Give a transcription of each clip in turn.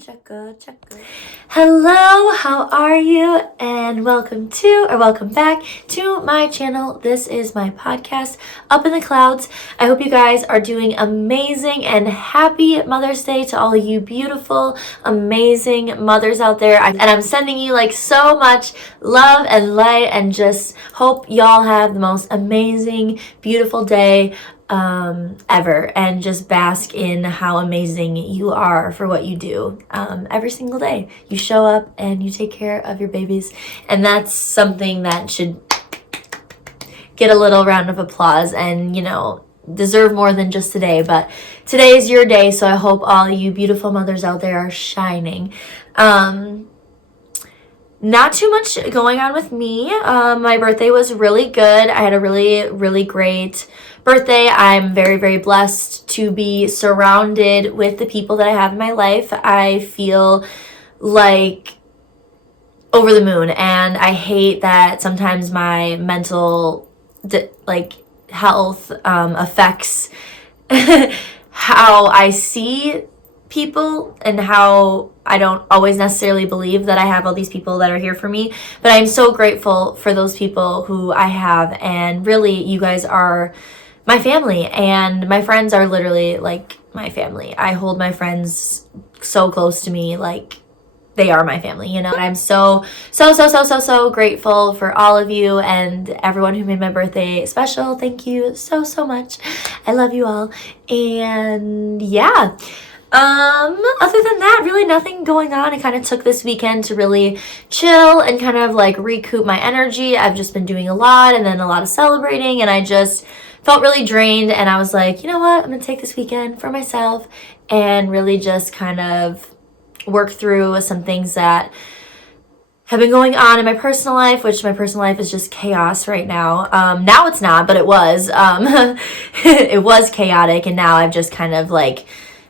Checka. Hello, how are you? And welcome back to my channel. This is my podcast, Up in the Clouds. I hope you guys are doing amazing and happy Mother's Day to all you beautiful, amazing mothers out there. And I'm sending you like so much love and light and just hope y'all have the most amazing, beautiful day ever, and just bask in how amazing you are for what you do every single day. You show up and you take care of your babies, and that's something that should get a little round of applause and, you know, deserve more than just today. But today is your day, so I hope all you beautiful mothers out there are shining. Not too much going on with me. My birthday was really good. I had a really great birthday. I'm very blessed to be surrounded with the people that I have in my life. I feel like over the moon, and I hate that sometimes my mental health affects how I see people and how I don't always necessarily believe that I have all these people that are here for me. But I'm so grateful for those people who I have, and really you guys are my family, and my friends are literally like my family. I hold my friends so close to me, like they are my family, you know. And I'm so grateful for all of you and everyone who made my birthday special. Thank you so much. I love you all. And yeah, other than that, really nothing going on. I kind of took this weekend to really chill and kind of like recoup my energy. I've just been doing a lot and then a lot of celebrating, and I just felt really drained, and I was like, you know what, I'm gonna take this weekend for myself and really just kind of work through some things that have been going on in my personal life, which my personal life is just chaos right now. Now it's not, but it was. It was chaotic, and now I've just kind of like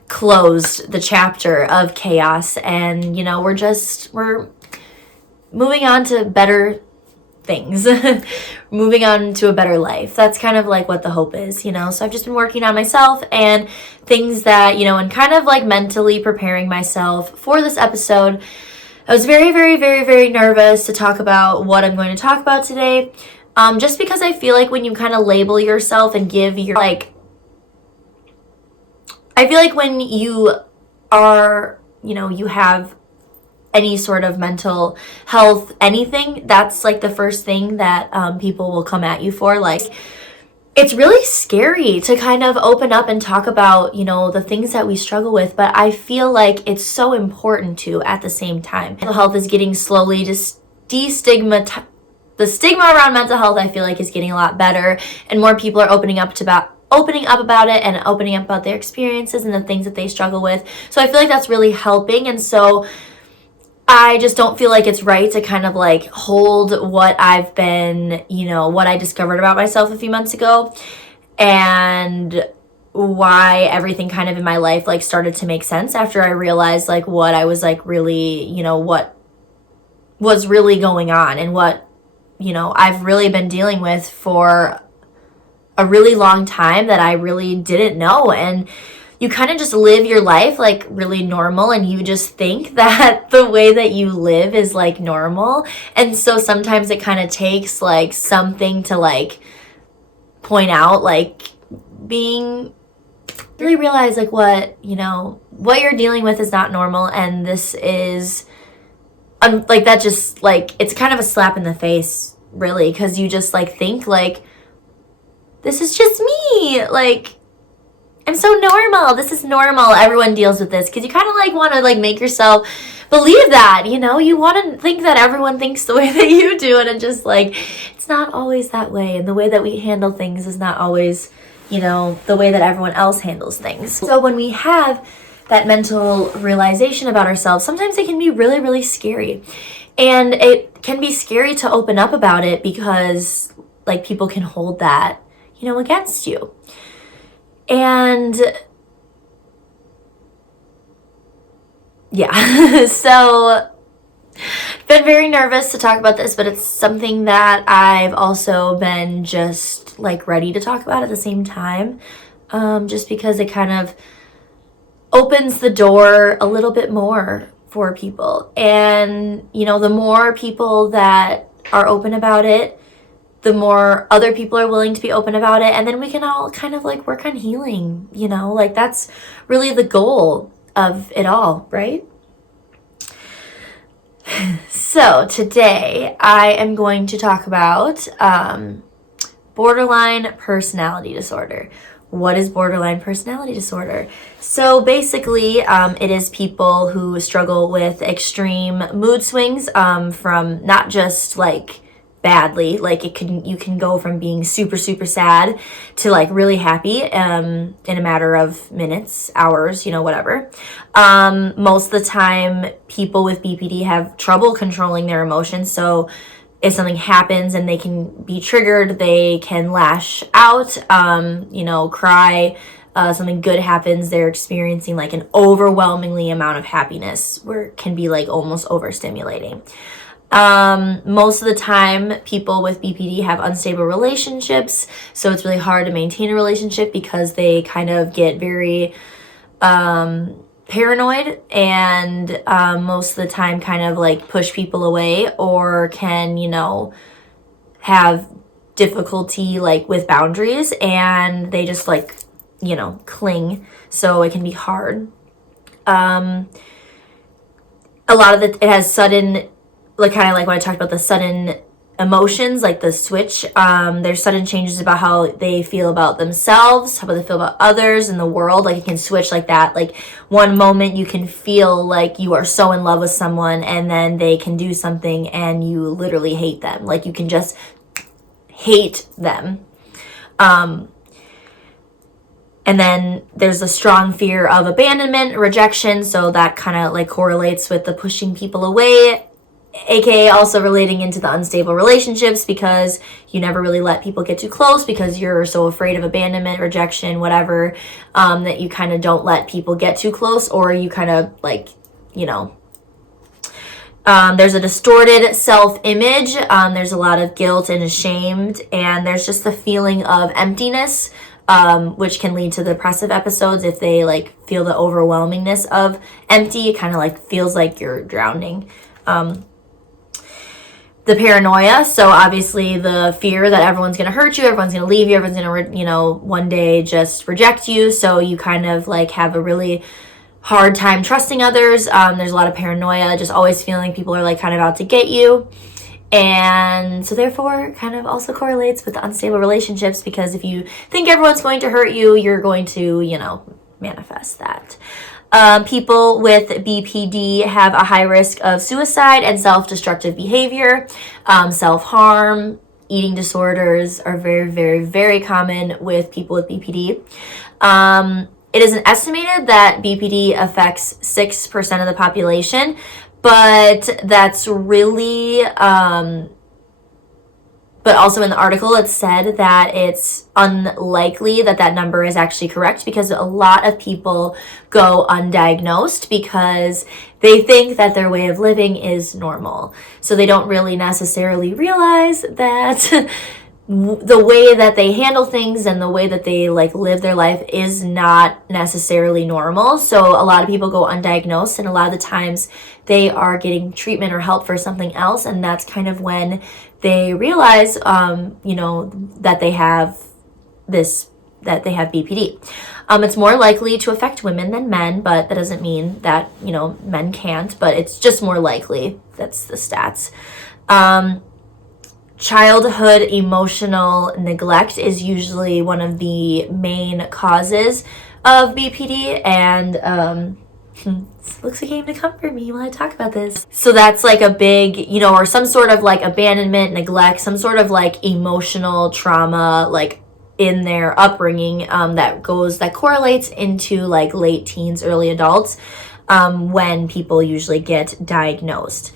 closed the chapter of chaos, and you know, we're moving on to better things. Moving on to a better life. That's kind of like what the hope is, you know. So I've just been working on myself and things that, you know, and kind of like mentally preparing myself for this episode. I was very nervous to talk about what I'm going to talk about today, just because I feel like when you kind of label yourself and give your like, I feel like when you are, you know, you have any sort of mental health, anything, that's like the first thing that people will come at you for. Like, it's really scary to kind of open up and talk about, you know, the things that we struggle with, but I feel like it's so important to at the same time. Mental health is getting slowly just destigmatized. The stigma around mental health, I feel like, is getting a lot better, and more people are opening up about it and opening up about their experiences and the things that they struggle with. So I feel like that's really helping, and so I just don't feel like it's right to kind of like hold what I've been, you know, what I discovered about myself a few months ago, and why everything kind of in my life like started to make sense after I realized like what I was like really, you know, what was really going on, and what, you know, I've really been dealing with for a really long time that I really didn't know. And you kind of just live your life like really normal, and you just think that the way that you live is like normal. And so sometimes it kind of takes like something to like point out, like being really realize like what, you know, what you're dealing with is not normal. And this is like that, just like it's kind of a slap in the face, really, because you just like think like, this is just me, like I'm so normal. This is normal. Everyone deals with this, because you kind of like want to like make yourself believe that, you know, you want to think that everyone thinks the way that you do, and it's just like, it's not always that way. And the way that we handle things is not always, you know, the way that everyone else handles things. So when we have that mental realization about ourselves, sometimes it can be really scary. And it can be scary to open up about it, because like people can hold that, you know, against you. And yeah, so been very nervous to talk about this, but it's something that I've also been just like ready to talk about at the same time, just because it kind of opens the door a little bit more for people. And, you know, the more people that are open about it, the more other people are willing to be open about it. And then we can all kind of like work on healing, you know, like that's really the goal of it all, right? So today I am going to talk about borderline personality disorder. What is borderline personality disorder? So basically, it is people who struggle with extreme mood swings from not just like badly, like you can go from being super sad to like really happy in a matter of minutes, hours, you know, whatever. Most of the time people with BPD have trouble controlling their emotions, so if something happens and they can be triggered, they can lash out, you know, cry. Something good happens, they're experiencing like an overwhelmingly amount of happiness where it can be like almost overstimulating. Most of the time people with BPD have unstable relationships, so it's really hard to maintain a relationship because they kind of get very paranoid and most of the time kind of like push people away, or can, you know, have difficulty like with boundaries, and they just like, you know, cling, so it can be hard. A lot of it has sudden, like kind of like when I talked about the sudden emotions, like the switch, there's sudden changes about how they feel about themselves, how they feel about others in the world. Like it can switch like that. Like one moment you can feel like you are so in love with someone, and then they can do something and you literally hate them. Like you can just hate them. And then there's a strong fear of abandonment, rejection, so that kind of like correlates with the pushing people away, aka also relating into the unstable relationships, because you never really let people get too close because you're so afraid of abandonment, rejection, whatever, that you kind of don't let people get too close, or you kind of like, you know, there's a distorted self-image, there's a lot of guilt and ashamed, and there's just the feeling of emptiness, which can lead to depressive episodes if they like feel the overwhelmingness of empty. It kind of like feels like you're drowning. The paranoia, so obviously the fear that everyone's going to hurt you, everyone's going to leave you, everyone's going to, you know, one day just reject you, so you kind of like have a really hard time trusting others. There's a lot of paranoia, just always feeling people are like kind of out to get you, and so therefore kind of also correlates with the unstable relationships, because if you think everyone's going to hurt you, you're going to, you know, manifest that. People with BPD have a high risk of suicide and self-destructive behavior. Self-harm, eating disorders are very common with people with BPD. It is estimated that BPD affects 6% of the population, but that's really, but also in the article it said that it's unlikely that that number is actually correct, because a lot of people go undiagnosed because they think that their way of living is normal. So they don't really necessarily realize that the way that they handle things and the way that they like live their life is not necessarily normal. So a lot of people go undiagnosed, and a lot of the times they are getting treatment or help for something else, and that's kind of when they realize, you know, that they have BPD. It's more likely to affect women than men, but that doesn't mean that, you know, men can't, but it's just more likely. That's the stats. Childhood emotional neglect is usually one of the main causes of BPD, and looks like he came to comfort me while I talk about this. So that's like a big, you know, or some sort of like abandonment, neglect, some sort of like emotional trauma, like in their upbringing, that correlates into like late teens, early adults, when people usually get diagnosed.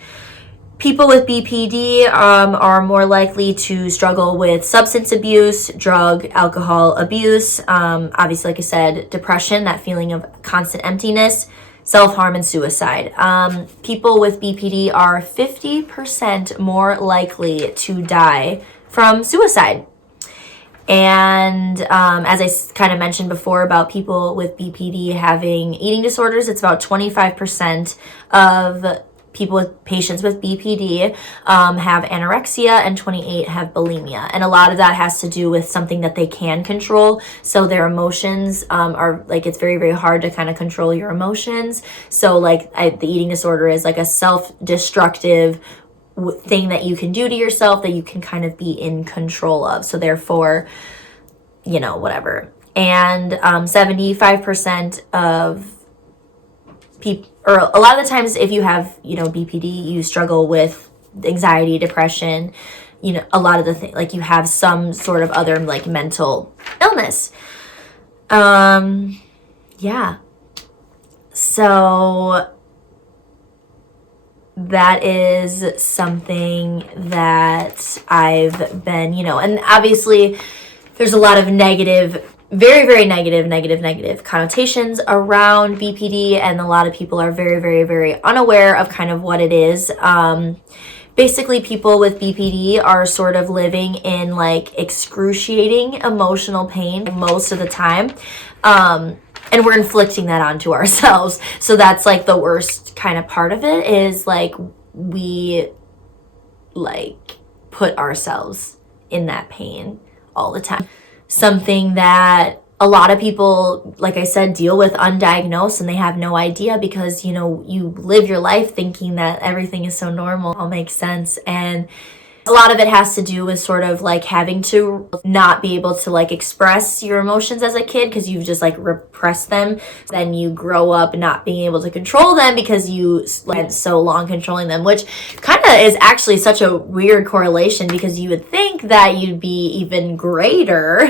People with BPD are more likely to struggle with substance abuse, drug, alcohol abuse, obviously, like I said, depression, that feeling of constant emptiness, self-harm, and suicide. People with BPD are 50% more likely to die from suicide. And as I kind of mentioned before about people with BPD having eating disorders, it's about 25% of people with patients with BPD have anorexia, and 28 have bulimia. And a lot of that has to do with something that they can control. So their emotions are like, it's very, very hard to kind of control your emotions. So like the eating disorder is like a self-destructive thing that you can do to yourself that you can kind of be in control of. So therefore, you know, whatever. And 75% of people, or a lot of the times if you have, you know, BPD, you struggle with anxiety, depression, you know, a lot of the things, like you have some sort of other like mental illness. Yeah. So that is something that I've been, you know, and obviously there's a lot of negative, very, very negative connotations around BPD, and a lot of people are very, very, very unaware of kind of what it is. Basically, people with BPD are sort of living in like excruciating emotional pain most of the time. And we're inflicting that onto ourselves. So that's like the worst kind of part of it, is like we like put ourselves in that pain all the time. Something that a lot of people, like I said, deal with undiagnosed, and they have no idea because, you know, you live your life thinking that everything is so normal, all makes sense. And a lot of it has to do with sort of like having to not be able to like express your emotions as a kid because you've just like repressed them. Then you grow up not being able to control them because you spent so long controlling them, which kind of is actually such a weird correlation, because you would think that you'd be even greater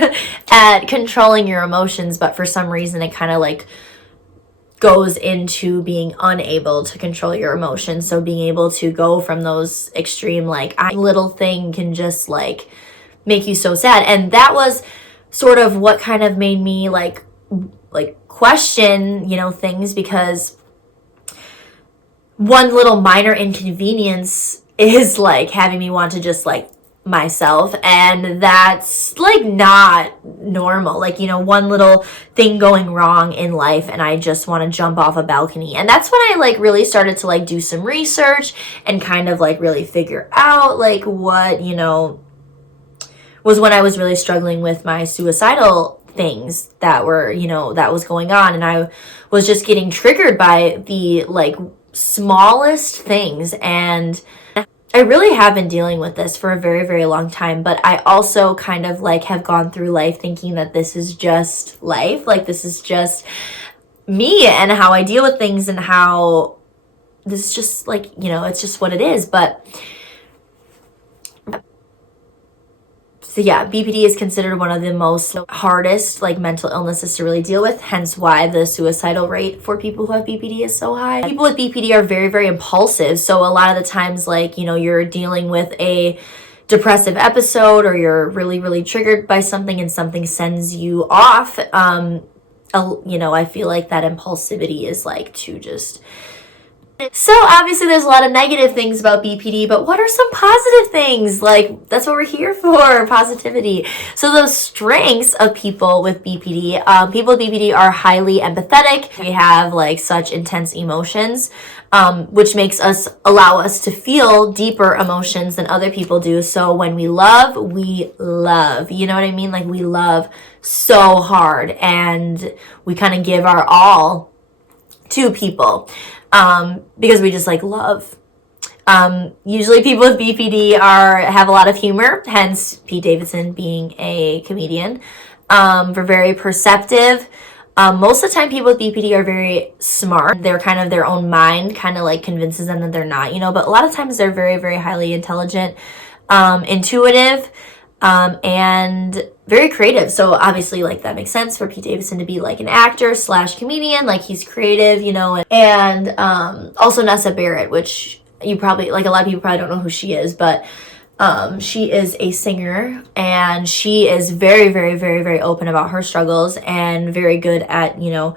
at controlling your emotions, but for some reason it kind of like goes into being unable to control your emotions. So being able to go from those extreme, like a little thing can just like make you so sad. And that was sort of what kind of made me like question, you know, things, because one little minor inconvenience is like having me want to just like myself, and that's like not normal. Like, you know, one little thing going wrong in life and I just want to jump off a balcony. And that's when I like really started to like do some research and kind of like really figure out like what, you know, was when I was really struggling with my suicidal things that were, you know, that was going on, and I was just getting triggered by the like smallest things. And I really have been dealing with this for a very, very long time, but I also kind of like have gone through life thinking that this is just life. Like this is just me and how I deal with things and how this is just like, you know, it's just what it is. But so yeah, BPD is considered one of the most hardest like mental illnesses to really deal with, hence why the suicidal rate for people who have BPD is so high. People with BPD are very, very impulsive. So a lot of the times, like, you know, you're dealing with a depressive episode or you're really, really triggered by something and something sends you off. You know, I feel like that impulsivity is like to just... So obviously there's a lot of negative things about BPD, but what are some positive things? Like, that's what we're here for, positivity. So those strengths of people with BPD, people with BPD are highly empathetic. They have like such intense emotions, which makes us, allow us to feel deeper emotions than other people do. So when we love, you know what I mean? Like we love so hard and we kind of give our all to people. Because we just like love. Usually people with BPD have a lot of humor, hence Pete Davidson being a comedian. We're very perceptive. Most of the time people with BPD are very smart. They're kind of, their own mind kind of like convinces them that they're not, you know, but a lot of times they're very, very highly intelligent, intuitive, and very creative. So obviously like that makes sense for Pete Davidson to be like an actor / comedian, like he's creative, you know. And also Nessa Barrett, which you probably, like a lot of people probably don't know who she is, but she is a singer and she is very, very, very, very open about her struggles and very good at, you know,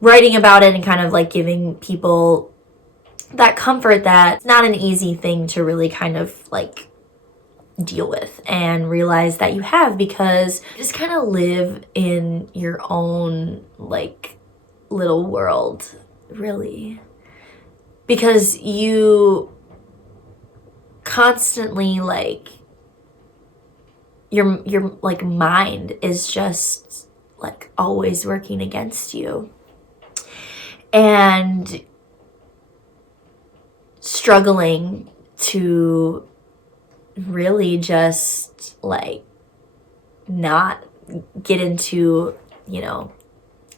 writing about it and kind of like giving people that comfort that it's not an easy thing to really kind of like deal with and realize that you have, because you just kind of live in your own like little world, really, because you constantly like your like mind is just like always working against you and struggling to really just like not get into, you know,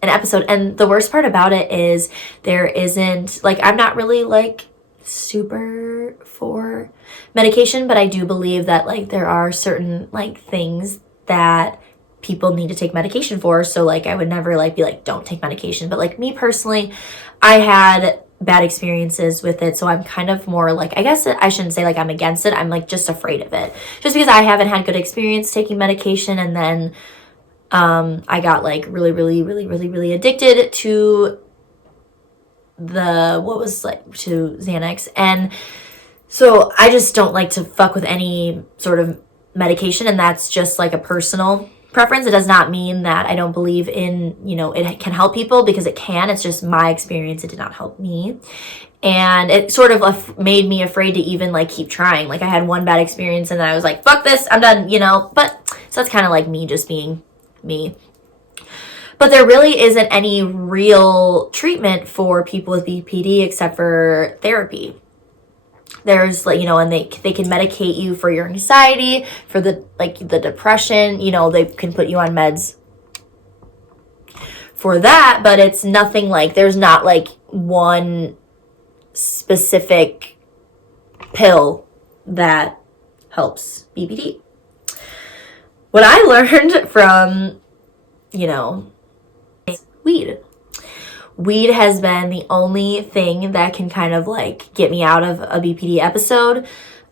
an episode. And the worst part about it is there isn't like, I'm not really like super for medication, but I do believe that like there are certain like things that people need to take medication for. So like I would never like be like, don't take medication. But like me personally, I had bad experiences with it, so I'm kind of more like, I guess I shouldn't say like I'm against it, I'm like just afraid of it, just because I haven't had good experience taking medication. And then I got like really addicted to to Xanax, and so I just don't like to fuck with any sort of medication, and that's just like a personal preference. It does not mean that I don't believe in, you know, it can help people, because it can. It's just my experience. It did not help me. And it sort of made me afraid to even like keep trying. Like I had one bad experience and then I was like, fuck this, I'm done, you know. But so that's kind of like me just being me. But there really isn't any real treatment for people with BPD except for therapy. There's like, you know, and they can medicate you for your anxiety, for the depression, you know, they can put you on meds for that, but it's nothing like, there's not like one specific pill that helps BPD. What I learned from, you know, weed. Weed has been the only thing that can kind of like get me out of a BPD episode,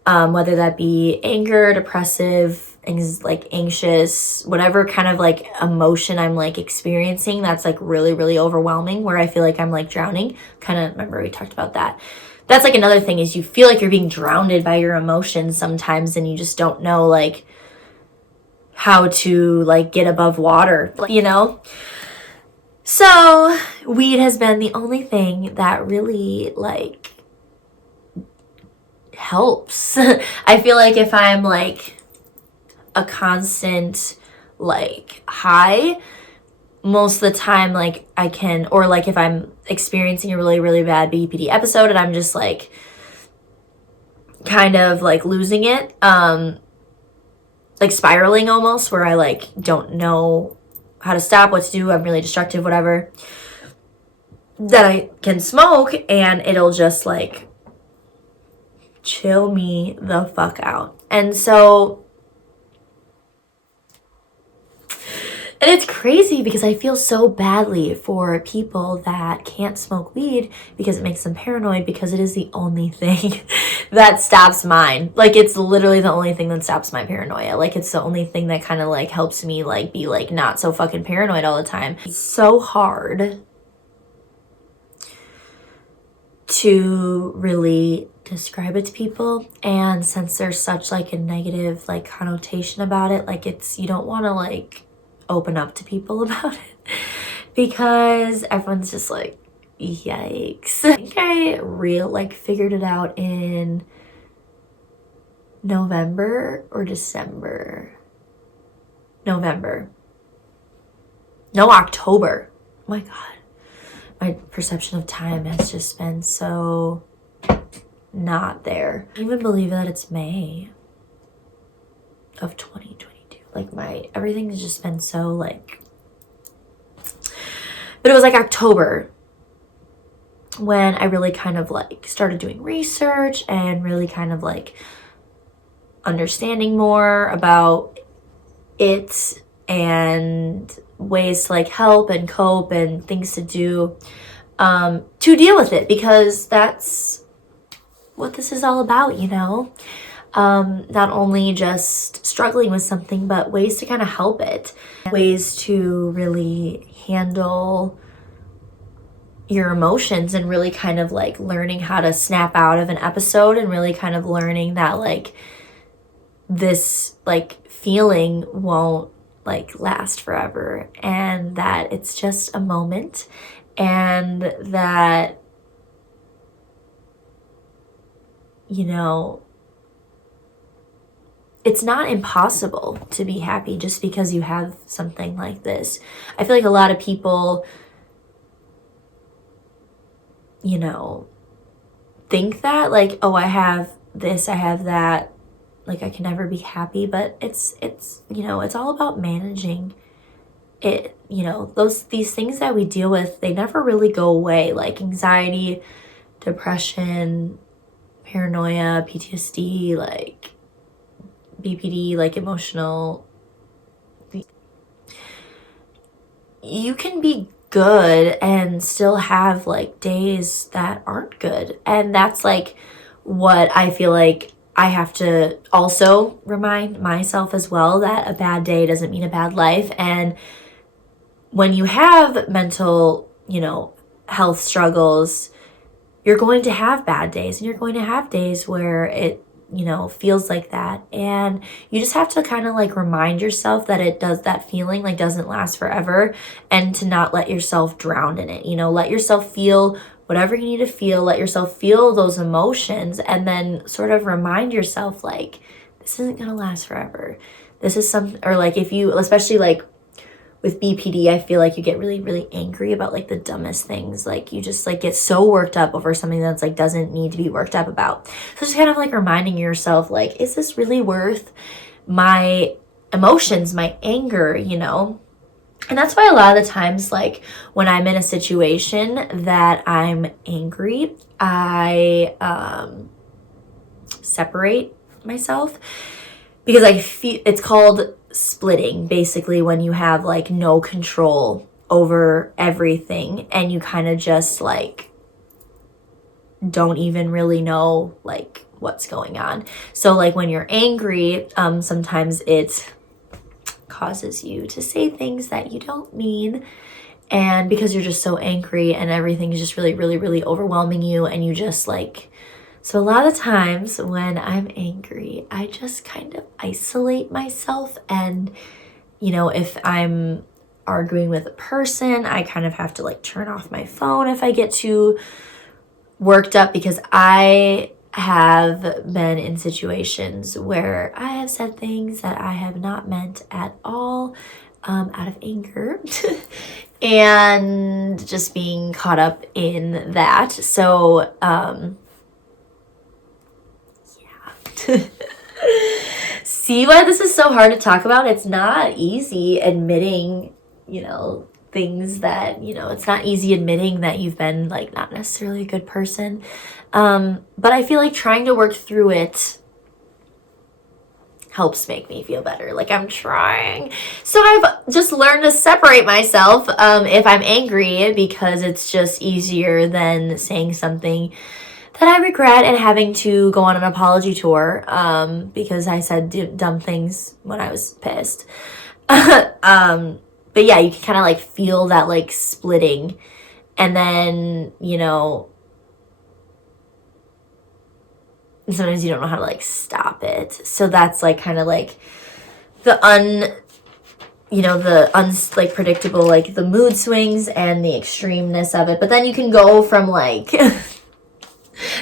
whether that be anger, depressive, like anxious, whatever kind of like emotion I'm like experiencing that's like really overwhelming, where I feel like I'm like drowning. Kind of remember we talked about that. That's like another thing, is you feel like you're being drowned by your emotions sometimes, and you just don't know like how to like get above water, you know? So weed has been the only thing that really like helps. I feel like if I'm like a constant like high, most of the time like I can, or like if I'm experiencing a really bad BPD episode and I'm just like kind of like losing it, like spiraling almost, where I like don't know how to stop, what to do, I'm really destructive, whatever, that I can smoke and it'll just like chill me the fuck out. And so, and it's crazy because I feel so badly for people that can't smoke weed because it makes them paranoid, because it is the only thing that stops mine. Like it's literally the only thing that stops my paranoia. Like it's the only thing that kind of like helps me like be like not so fucking paranoid all the time. It's so hard to really describe it to people, and since there's such like a negative like connotation about it, like it's, you don't want to like open up to people about it because everyone's just like, yikes. I think I figured it out in November or December. October. Oh my God. My perception of time has just been so not there. I can't even believe that it's May of 2022. Like everything's just been so like, but it was like October when I really kind of like started doing research and really kind of like understanding more about it and ways to like help and cope and things to do to deal with it, because that's what this is all about, you know? Not only just struggling with something, but ways to kind of help it, ways to really handle your emotions, and really kind of like learning how to snap out of an episode, and really kind of learning that like this like feeling won't like last forever, and that it's just a moment, and that, you know, it's not impossible to be happy just because you have something like this. I feel like a lot of people, you know, think that like, oh, I have this, I have that, like I can never be happy, but it's you know, it's all about managing it. You know, these things that we deal with, they never really go away, like anxiety, depression, paranoia, PTSD, like BPD, like emotional. You can be good and still have like days that aren't good. And that's like what I feel like I have to also remind myself as well, that a bad day doesn't mean a bad life. And when you have mental, you know, health struggles, you're going to have bad days, and you're going to have days where it, you know, feels like that. And you just have to kind of like remind yourself that that feeling like doesn't last forever, and to not let yourself drown in it. You know, let yourself feel whatever you need to feel, let yourself feel those emotions, and then sort of remind yourself like, this isn't going to last forever. This is something, or like if you, especially like with BPD, I feel like you get really, really angry about like the dumbest things. Like you just like get so worked up over something that's like doesn't need to be worked up about. So just kind of like reminding yourself like, is this really worth my emotions, my anger, you know? And that's why a lot of the times, like when I'm in a situation that I'm angry, I separate myself, because I feel it's called splitting, basically, when you have like no control over everything and you kind of just like don't even really know like what's going on. So like when you're angry, sometimes it causes you to say things that you don't mean, and because you're just so angry and everything is just really, really, really overwhelming you, and you just like, so a lot of times when I'm angry, I just kind of isolate myself. And, you know, if I'm arguing with a person, I kind of have to like turn off my phone if I get too worked up, because I have been in situations where I have said things that I have not meant at all, out of anger and just being caught up in that. So, see why this is so hard to talk about? It's not easy admitting, you know, things that, you know, it's not easy admitting that you've been like not necessarily a good person. But I feel like trying to work through it helps make me feel better. Like I'm trying. So I've just learned to separate myself if I'm angry, because it's just easier than saying something that I regret and having to go on an apology tour because I said dumb things when I was pissed. But yeah, you can kind of like feel that like splitting, and then, you know, sometimes you don't know how to like stop it. So that's like kind of like the like predictable, like the mood swings and the extremeness of it. But then you can go from like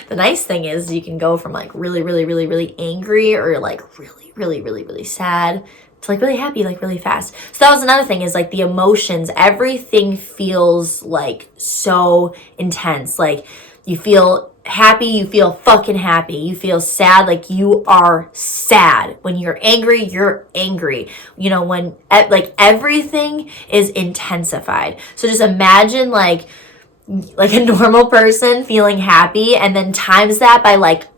the nice thing is you can go from like really, really, really, really angry, or like really, really, really, really sad, to like really happy, like really fast. So that was another thing, is like the emotions, everything feels like so intense. Like you feel happy, you feel fucking happy. You feel sad, like you are sad. When you're angry, you're angry. You know, when like everything is intensified. So just imagine like a normal person feeling happy, and then times that by like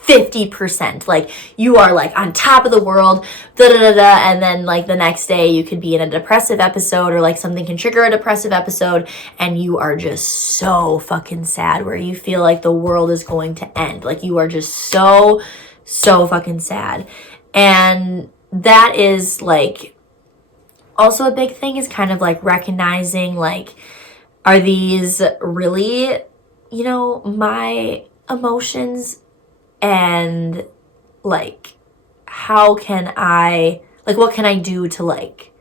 50%. Like you are like on top of the world, da da da da, and then like the next day you could be in a depressive episode, or like something can trigger a depressive episode, and you are just so fucking sad, where you feel like the world is going to end. Like you are just so fucking sad. And that is like also a big thing, is kind of like recognizing like, are these really, you know, my emotions? And like, how can I, like, what can I do to, like,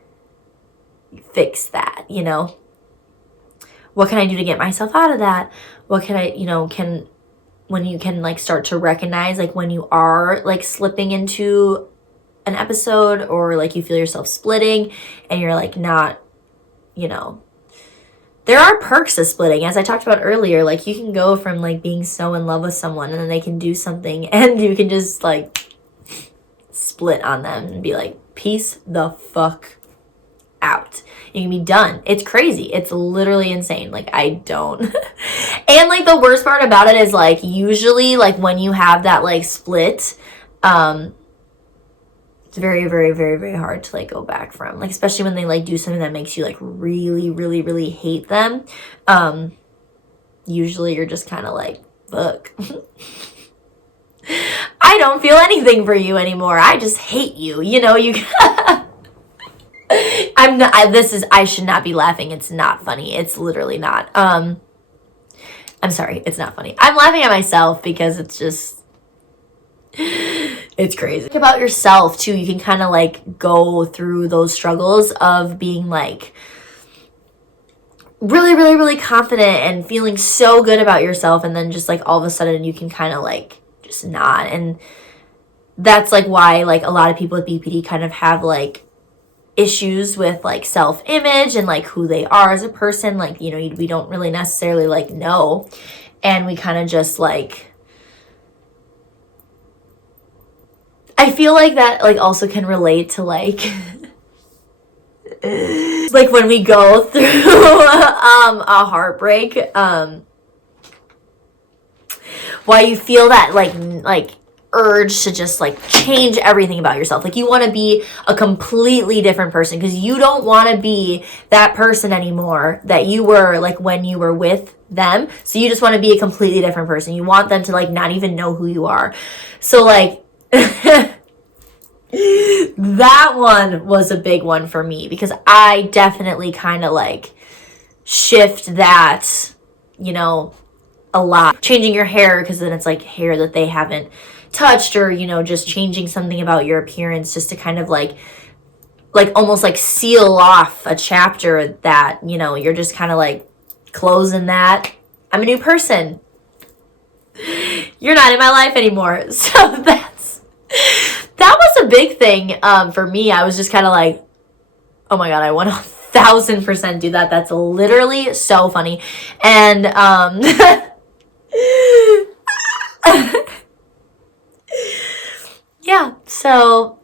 fix that, you know? What can I do to get myself out of that? What can I, you know, when you can, like, start to recognize, like, when you are, like, slipping into an episode, or, like, you feel yourself splitting and you're, like, not, you know, there are perks of splitting, as I talked about earlier. Like, you can go from, like, being so in love with someone and then they can do something and you can just, like, split on them and be like, peace the fuck out. You can be done. It's crazy. It's literally insane. Like, I don't. And, like, the worst part about it is, like, usually, like, when you have that, like, split, it's very, very, very, very hard to, like, go back from. Like, especially when they, like, do something that makes you, like, really, really, really hate them. Usually you're just kind of like, fuck. I don't feel anything for you anymore. I just hate you. You know, you... I should not be laughing. It's not funny. It's literally not. I'm sorry. It's not funny. I'm laughing at myself because it's just, it's crazy. Think about yourself too. You can kind of, like, go through those struggles of being, like, really, really, really confident and feeling so good about yourself. And then just, like, all of a sudden you can kind of, like, just not. And that's, like, why, like, a lot of people with BPD kind of have, like, issues with, like, self-image and, like, who they are as a person. Like, you know, we don't really necessarily, like, know, and we kind of just, like, I feel like that, like, also can relate to, like, like, when we go through a heartbreak, why you feel that, like urge to just, like, change everything about yourself. Like, you want to be a completely different person because you don't want to be that person anymore that you were, like, when you were with them. So you just want to be a completely different person. You want them to, like, not even know who you are. So, like, that one was a big one for me because I definitely kind of, like, shift that, you know, a lot. Changing your hair because then it's, like, hair that they haven't touched, or, you know, just changing something about your appearance just to kind of, like almost, like, seal off a chapter that, you know, you're just kind of, like, closing that. I'm a new person. You're not in my life anymore. So that was a big thing for me. I was just kind of like, oh my god, I 1000% do that. That's literally so funny. And yeah, so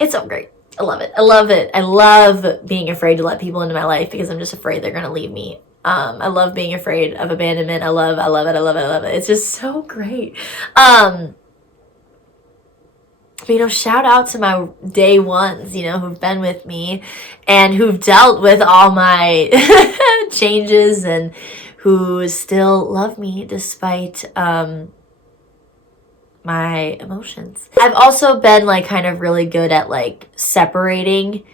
it's so great. I love it. I love it. I love being afraid to let people into my life because I'm just afraid they're gonna leave me. I love being afraid of abandonment. I love it. It's just so great. But, you know, shout out to my day ones, you know, who've been with me and who've dealt with all my changes and who still love me despite my emotions. I've also been, like, kind of really good at, like, separating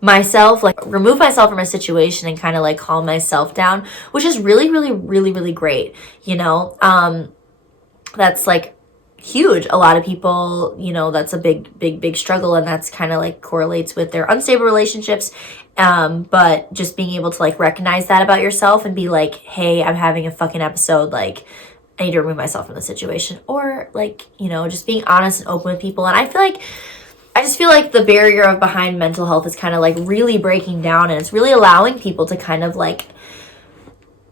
myself, like, remove myself from a situation and kind of, like, calm myself down, which is really, really, really, really great, you know. That's, like, huge. A lot of people, you know, that's a big struggle, and that's kind of, like, correlates with their unstable relationships. But just being able to, like, recognize that about yourself and be like, hey, I'm having a fucking episode, like, I need to remove myself from the situation. Or, like, you know, just being honest and open with people. And I just feel like the barrier of behind mental health is kind of, like, really breaking down, and it's really allowing people to kind of, like,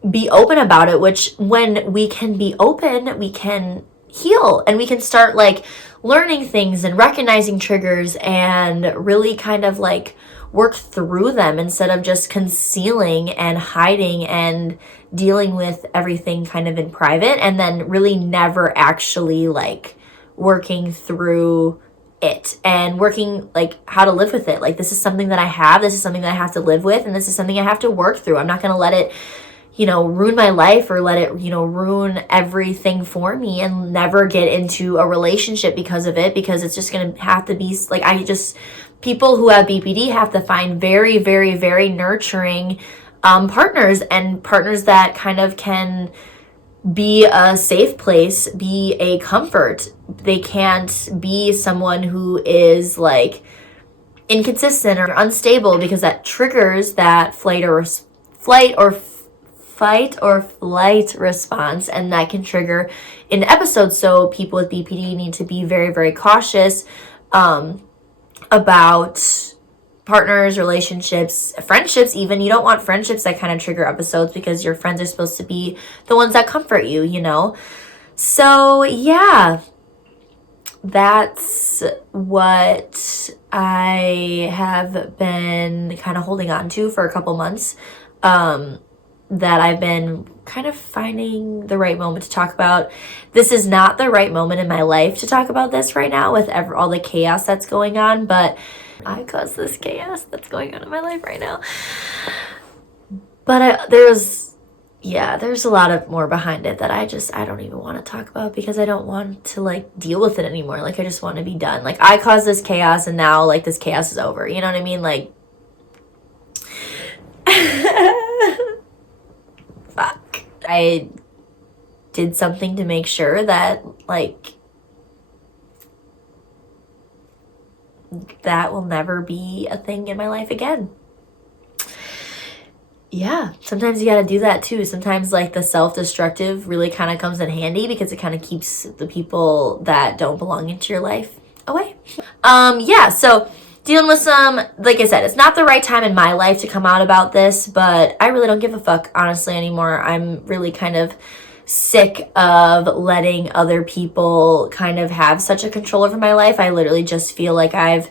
be open about it, which when we can be open, we can heal and we can start, like, learning things and recognizing triggers and really kind of, like, work through them instead of just concealing and hiding and dealing with everything kind of in private and then really never actually, like, working through it and working, like, how to live with it. Like, this is something that I have, this is something that I have to live with, and this is something I have to work through. I'm not going to let it, you know, ruin my life or let it, you know, ruin everything for me and never get into a relationship because of it, because it's just going to have to be, like, people who have BPD have to find very, very, very nurturing partners, and partners that kind of can be a safe place, be a comfort. They can't be someone who is like inconsistent or unstable, because that triggers that fight or flight response, and that can trigger an episode. So people with BPD need to be very, very cautious about partners, relationships, friendships even. You don't want friendships that kind of trigger episodes, because your friends are supposed to be the ones that comfort you, you know? So yeah, that's what I have been kind of holding on to for a couple months, that I've been kind of finding the right moment to talk about. This is not the right moment in my life to talk about this right now with all the chaos that's going on, but I caused this chaos that's going on in my life right now. But there's a lot of more behind it that I don't even want to talk about, because I don't want to like deal with it anymore. Like, I just want to be done. Like, I caused this chaos, and now like this chaos is over. You know what I mean? Like, fuck. I did something to make sure that like that will never be a thing in my life again. Yeah, sometimes you gotta do that too. Sometimes like the self-destructive really kind of comes in handy, because it kind of keeps the people that don't belong into your life away. Yeah, so dealing with some, like I said, it's not the right time in my life to come out about this, but I really don't give a fuck, honestly, anymore. I'm really kind of sick of letting other people kind of have such a control over my life. I literally just feel like I've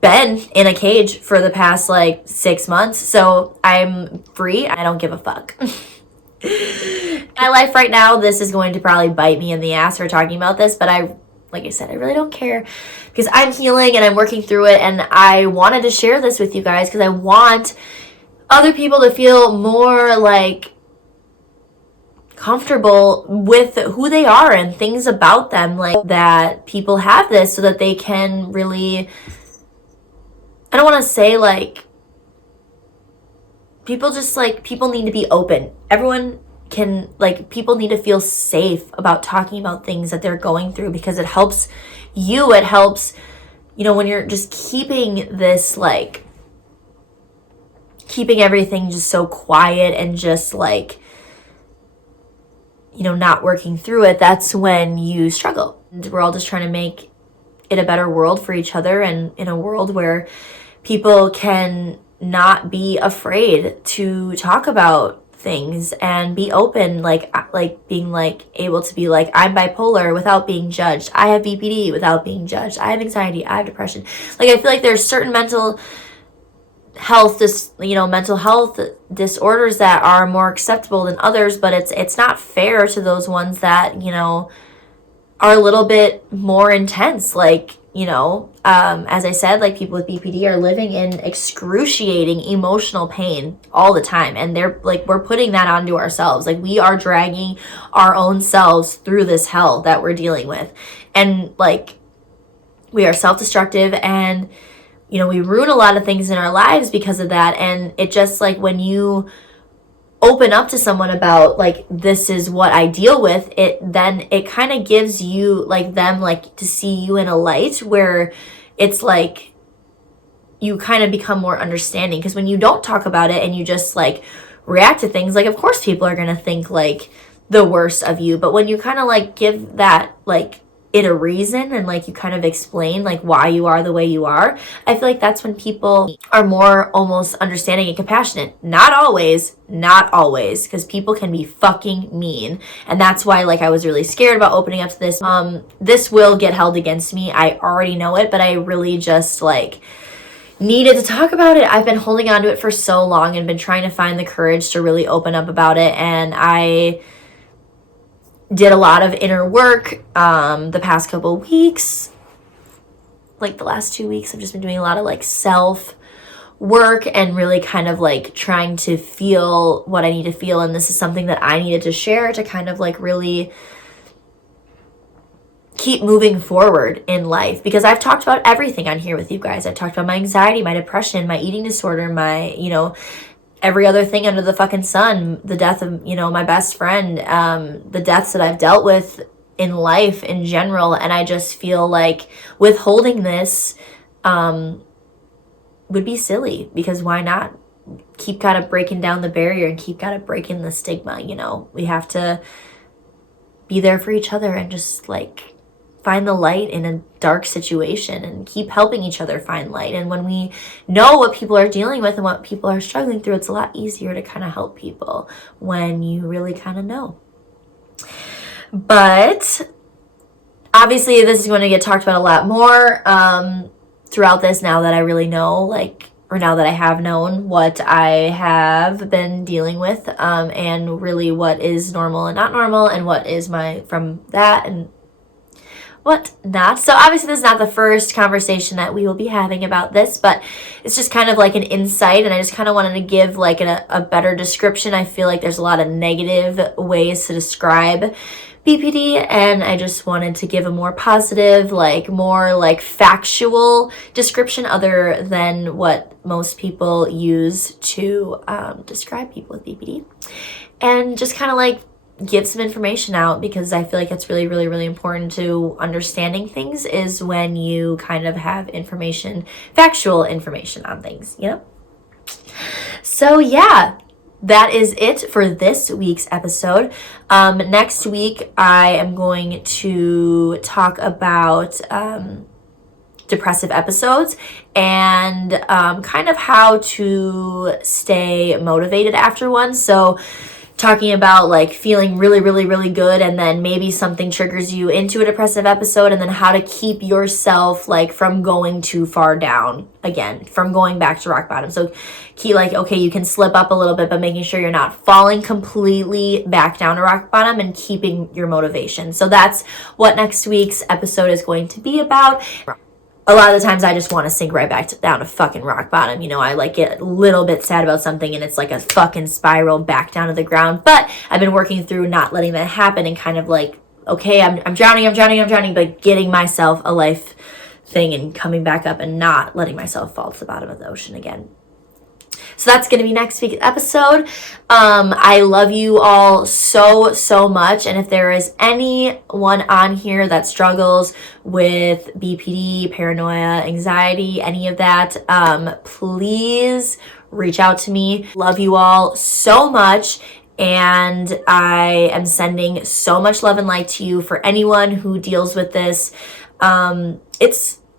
been in a cage for the past like 6 months, so I'm free. I don't give a fuck. My life right now, this is going to probably bite me in the ass for talking about this, but like I said, I really don't care, because I'm healing and I'm working through it, and I wanted to share this with you guys because I want other people to feel more like comfortable with who they are and things about them, like that people have this, so that they can really, I don't want to say like, people need to be open. Everyone can, like, people need to feel safe about talking about things that they're going through, because it helps you. It helps, you know, when you're just keeping this, like, keeping everything just so quiet and just like, you know, not working through it, that's when you struggle. And we're all just trying to make it a better world for each other, and in a world where people can not be afraid to talk about things and be open, like being like able to be like, I'm bipolar without being judged. I have BPD without being judged. I have anxiety. I have depression. Like, I feel like there's certain mental health disorders that are more acceptable than others, but it's not fair to those ones that, you know, are a little bit more intense. Like, you know, as I said, like, people with BPD are living in excruciating emotional pain all the time, and they're like, we're putting that onto ourselves. Like, we are dragging our own selves through this hell that we're dealing with, and like, we are self-destructive, and you know, we ruin a lot of things in our lives because of that. And it just, like, when you open up to someone about like, this is what I deal with, then it kind of gives you like them like to see you in a light where it's like you kind of become more understanding. Because when you don't talk about it and you just like react to things, like, of course people are going to think like the worst of you. But when you kind of like give that like it a reason, and like you kind of explain like why you are the way you are, I feel like that's when people are more almost understanding and compassionate. Not always, because people can be fucking mean, and that's why like I was really scared about opening up to this. This will get held against me, I already know it, but I really just like needed to talk about it. I've been holding on to it for so long and been trying to find the courage to really open up about it, and I did a lot of inner work the past couple weeks. Like the last 2 weeks, I've just been doing a lot of like self work and really kind of like trying to feel what I need to feel. And this is something that I needed to share to kind of like really keep moving forward in life, because I've talked about everything on here with you guys. I've talked about my anxiety, my depression, my eating disorder, my, you know, every other thing under the fucking sun, the death of, my best friend, the deaths that I've dealt with in life in general. And I just feel like withholding this would be silly, because why not? Keep kind of breaking down the barrier and keep kind of breaking the stigma. We have to be there for each other and just like find the light in a dark situation and keep helping each other find light. And when we know what people are dealing with and what people are struggling through, it's a lot easier to kind of help people when you really kind of know. But obviously this is going to get talked about a lot more throughout this, now that I really know, or now that I have known what I have been dealing with, and really what is normal and not normal, and what is from that and what not. So obviously this is not the first conversation that we will be having about this, but it's just kind of like an insight, and I just kind of wanted to give like a better description. I feel like there's a lot of negative ways to describe BPD, and I just wanted to give a more positive, more factual description, other than what most people use to describe people with BPD, and just kind of give some information out, because I feel like it's really, really, really important to understanding things, is when you kind of have factual information on things, So yeah, that is it for this week's episode. Next week, I am going to talk about depressive episodes and kind of how to stay motivated after one. So talking about feeling really, really, really good, and then maybe something triggers you into a depressive episode, and then how to keep yourself from going too far down again, from going back to rock bottom. So okay, you can slip up a little bit, but making sure you're not falling completely back down to rock bottom, and keeping your motivation. So that's what next week's episode is going to be about. A lot of the times I just want to sink right back down to fucking rock bottom. I get a little bit sad about something and it's like a fucking spiral back down to the ground. But I've been working through not letting that happen, and kind of okay, I'm drowning, but getting myself a life thing and coming back up and not letting myself fall to the bottom of the ocean again. So that's going to be next week's episode. I love you all so, so much. And if there is anyone on here that struggles with BPD, paranoia, anxiety, any of that, please reach out to me. Love you all so much. And I am sending so much love and light to you. For anyone who deals with this,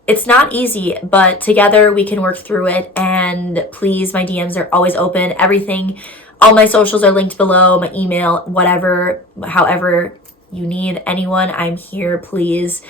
it's not easy, but together we can work through it. And please, my DMs are always open. Everything, all my socials are linked below, my email, whatever, however you need anyone, I'm here. Please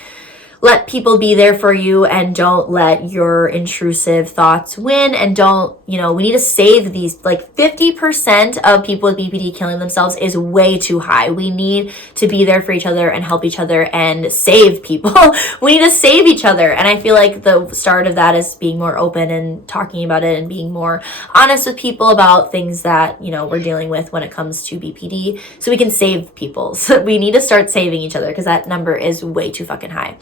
let people be there for you, and don't let your intrusive thoughts win. And don't, we need to save these. 50% of people with BPD killing themselves is way too high. We need to be there for each other and help each other and save people. We need to save each other. And I feel like the start of that is being more open and talking about it and being more honest with people about things that, we're dealing with when it comes to BPD, so we can save people. So we need to start saving each other, because that number is way too fucking high.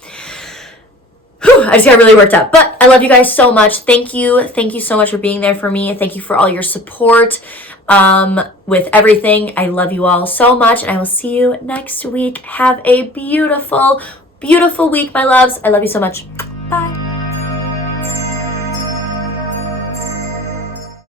I just got really worked up. But I love you guys so much. Thank you. Thank you so much for being there for me. Thank you for all your support with everything. I love you all so much, and I will see you next week. Have a beautiful, beautiful week, my loves. I love you so much.